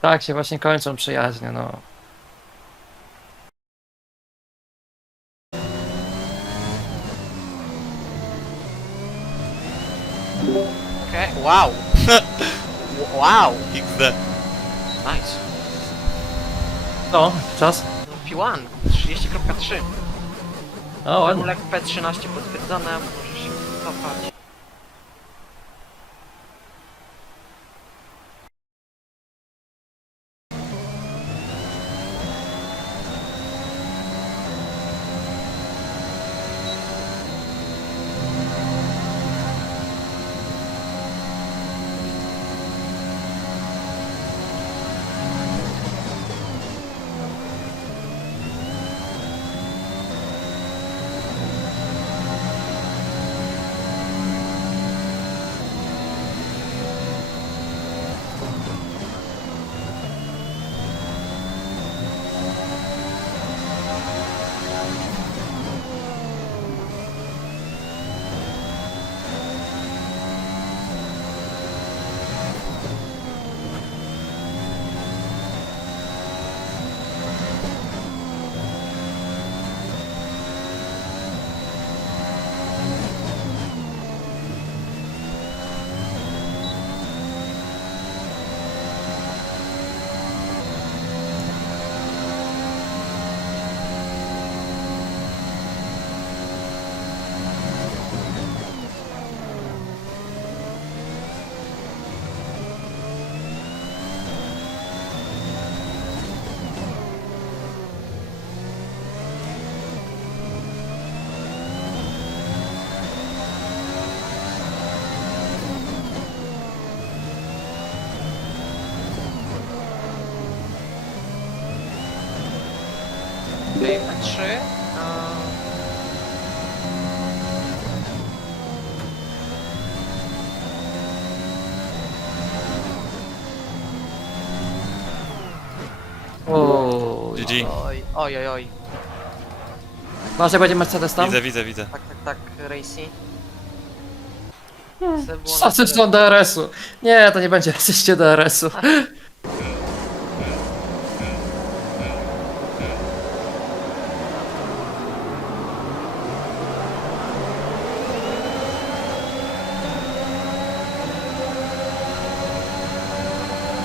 Tak się właśnie kończą przyjaźnie, no. Okej, wow! wow! XD. Nice. No, czas? P1, 30.3. O, ładnie. Kulek P13 potwierdzone, możesz się cofać. Okej, P3. a, O, GG. Oj, oj, oj, oj. Będzie Mercedes tam? Widzę, widzę, widzę. Tak, tak, tak, Racy. Se było na do DRS-u? Nie, to nie będzie asyście DRS-u.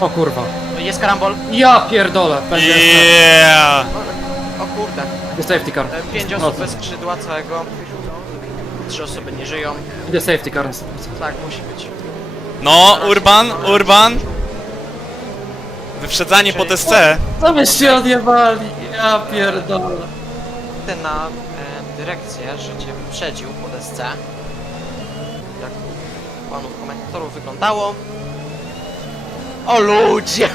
O kurwa. Jest karambol. Ja pierdolę. Będzie jeszcze. Yeah! O kurde. Idzie safety car. E, Pięć osób bez skrzydła całego. Trzy osoby nie żyją. Idzie safety car. Tak, musi być. No, Urban, Urban. Wyprzedzanie pod SC. Co byście odjebali? Ja pierdolę. Ten na e, dyrekcję, że cię wyprzedził pod SC. Jak u panów komentatorów wyglądało. O ludzie!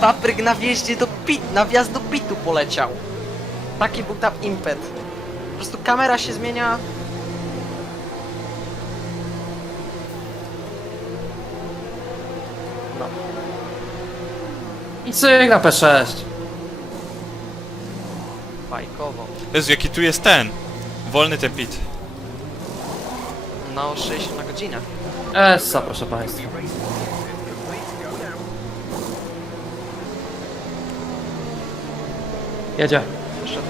Papryk na wjeździe do pit, na wjazd do pitu poleciał. Taki był tam impet. Po prostu kamera się zmienia. No. I cyk na P6. Bajkowo. Jezu, jaki tu jest ten. Wolny ten pit. No 60 na godzinę. Essa, proszę państwa. Jedzie. Wyszedł.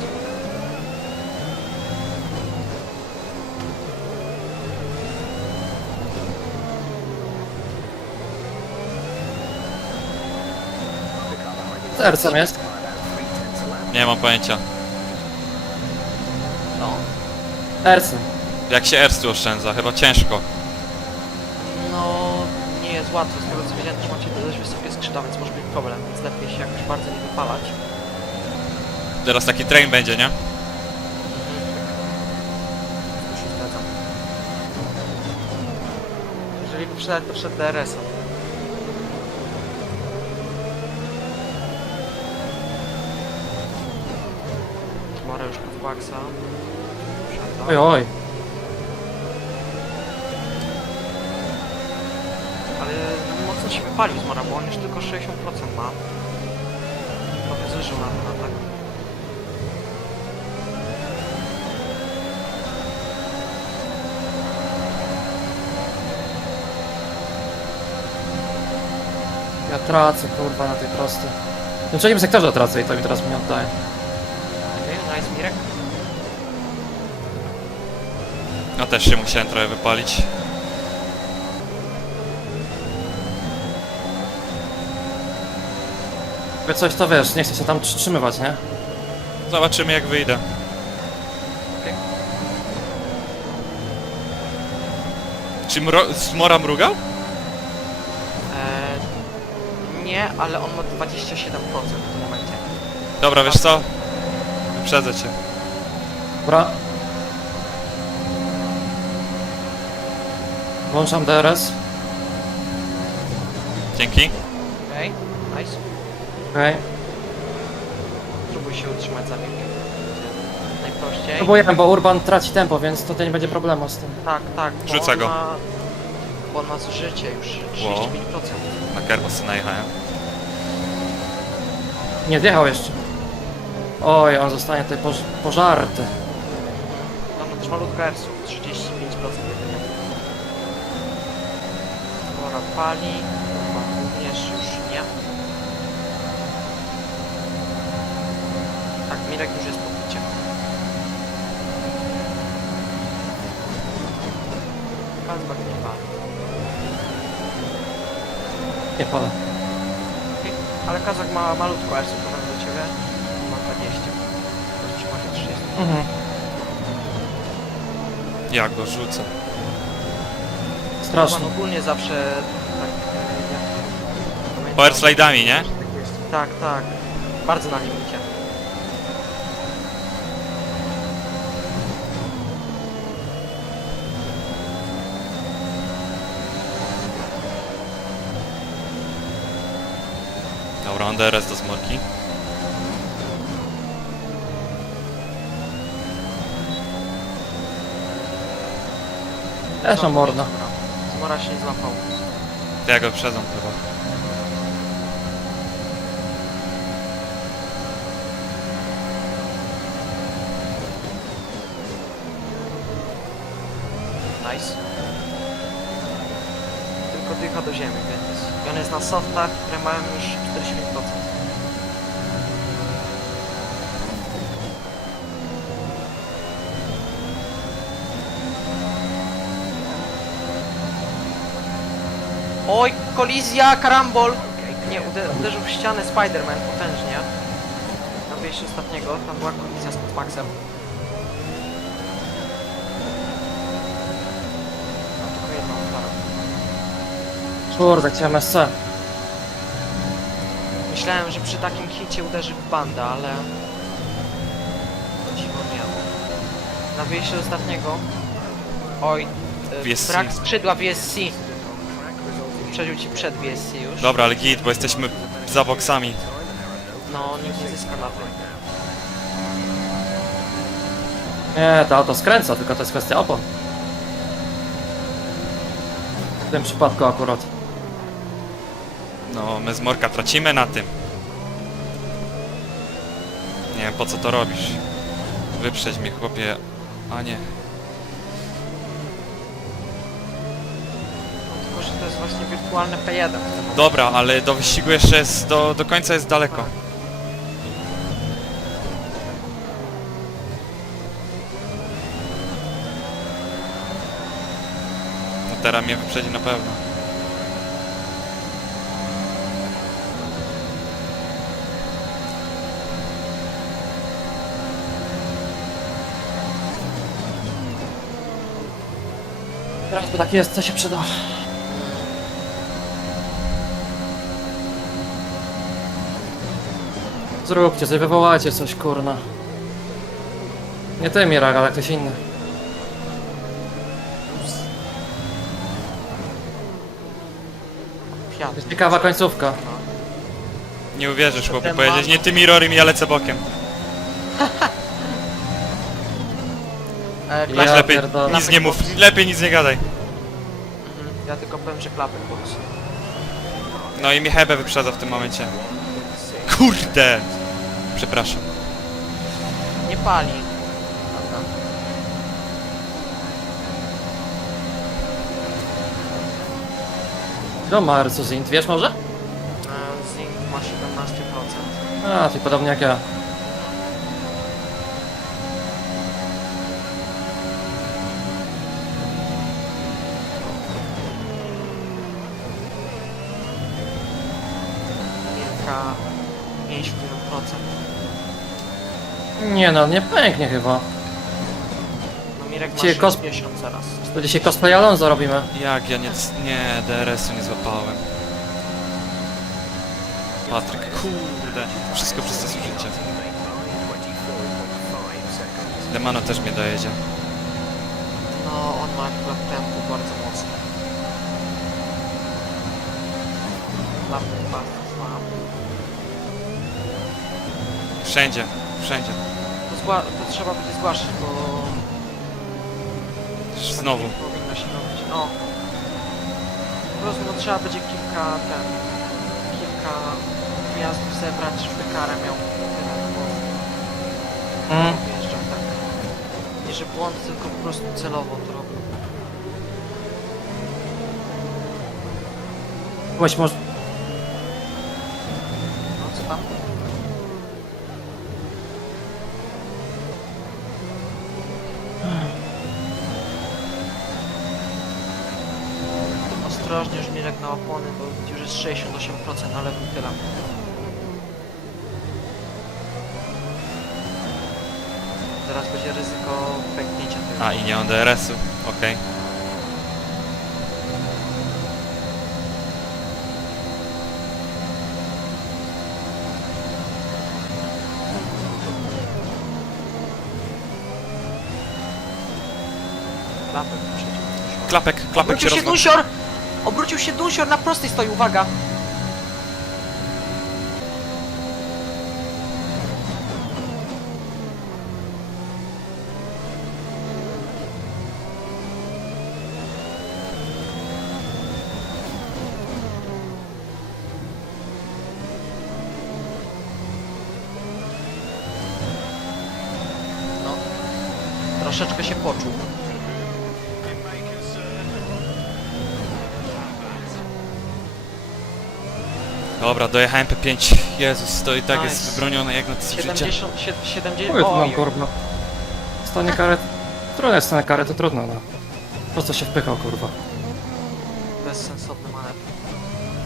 Z Ercem jest. Nie mam pojęcia. No. Ercem. Jak się erstu oszczędza? Chyba ciężko. No, nie jest łatwo, z tego co wiedziałem, też macie dość wysokie skrzydła, więc może być problem, więc lepiej się jakoś bardzo nie wypalać. Teraz taki train będzie, nie? Tu się zgadzam. Jeżeli wyprzedać, to przed DRS-em. Mora już pod Quaxa. Oj, oj. Ale mocno się wypalił z Mora, bo on już tylko 60% ma. Trochę zużył na ten atak. Ja tracę, kurwa, na tej prostej. W tym trzecim sektorze tracę i to mi teraz mnie oddaje. Okej, nice Mirek. Ja też się musiałem trochę wypalić. Jakby coś to wiesz, nie chcę się tam trzymywać, nie? Zobaczymy jak wyjdę. Czy mro Smora mrugał? Nie, ale on ma 27% w tym momencie. Dobra, wiesz co? Wyprzedzę cię. Dobra. Włączam DRS. Dzięki. Okej, nice. Okej. Spróbuj się utrzymać za biegiem. Najprościej. Próbuję, bo Urban traci tempo, więc tutaj nie będzie problemu z tym. Tak, tak. bo Rzucę on go. Ma, bo on ma zużycie już 35%. Wow. Na kerbosy najechałem. Nie wjechał jeszcze. Oj, on zostanie tutaj poż pożarty. No, no też malutko ersu, 35% jedynie. Spora pali, chyba również już nie. Tak, Mirek już jest po picie. Kazbak nie pali. Nie pada. Ale Kazak ma malutko powiem do ciebie. Ma 20. To przychodzi 30. Mhm. Ja go rzucę. Strasznie. Pan ogólnie zawsze tak e, jak... Power slajdami, nie? Tak, tak. Bardzo na nim idzie. On DRS do zmorki. Też mam morda. Zmora się nie złapał. To ja go chyba. Nice. Tylko dycha do ziemi, więc... I on jest na softach, które mają już 45%. Oj, kolizja, karambol! Nie, ude uderzył w ścianę Spider-Man potężnie. Na wyjściu ostatniego, tam była kolizja z Maxem. Mam tylko jedną ofiarę. Kurde, chciałem SC. Myślałem, że przy takim hicie uderzy w banda, ale... Dziwo nie. Na wyjściu ostatniego... Oj, y, VSC. brak skrzydła VSC. Przedził ci przed VSC już. Dobra, ale git, bo jesteśmy za boksami. No, nikt nie zyska na tym. Nie, to auto skręca, tylko to jest kwestia opon. W tym przypadku akurat. No, my z Morka tracimy na tym. Nie wiem po co to robisz. Wyprzedź mnie chłopie. A nie. Tylko, że to jest właśnie wirtualne P1 w tym momencie. Dobra, ale do wyścigu jeszcze jest, do, do końca jest daleko. No teraz mnie wyprzedzi na pewno. Teraz by tak jest, co się przyda. Zróbcie coś, wywołajcie coś, kurna. Nie ty, Mirak, ale ktoś inny. Fiat. Jest ciekawa końcówka. Nie uwierzysz chłopie, powiedzieć nie tymi rorym, ja lecę bokiem. E, Ja lepiej, pierdolę. nic nie mów, lepiej nic nie gadaj. Mhm. Ja tylko powiem, że klapek box. No i mi Hebe wyprzedza w tym momencie. Kurde! Przepraszam. Nie pali. Dobra. Ma Arsuzint, wiesz może? E, A, czyli podobnie jak ja. Nie no, nie pęknie chyba. No Mirek ma Cię kos- 60 zaraz. To dzisiaj cosplay Alonso robimy. Jak ja nie... Nie, DRS-u nie złapałem. Patryk, kurde. Wszystko przez to zużycie. Demano też mnie dojedzie. No, on ma akurat tempo bardzo słabo. Wszędzie, wszędzie. To, zgła- to trzeba będzie zgłaszać, bo... Znowu. tak powinno się robić. No. Po prostu no, trzeba będzie kilka ten... Kilka wjazdów zebrać, żeby karę miał tyle Mm. Wjeżdżam tak. Nie, że błąd, tylko po prostu celowo to robił. Byłeś może... No co tam? Ostrożnie już Mirek na opony, bo już jest 68% na lewym tyle. Teraz będzie ryzyko pęknięcia tego. A, i nie mam DRS-u. Okej. Klapek. Klapek, klapek się Obrócił się. Dunsior! Obrócił się Dunsior, na prostej stoi, uwaga! No, troszeczkę się poczuł. Dobra, dojechałem P5. Jezus, to i tak jest Nice. wybronione jak na co życie. 70, sie- 70, Mówię, tu mam kurwa. Stanie karę... Trudno jest stanie karę, to trudno, no. Po co się wpychał, kurwa. bezsensowny manewr.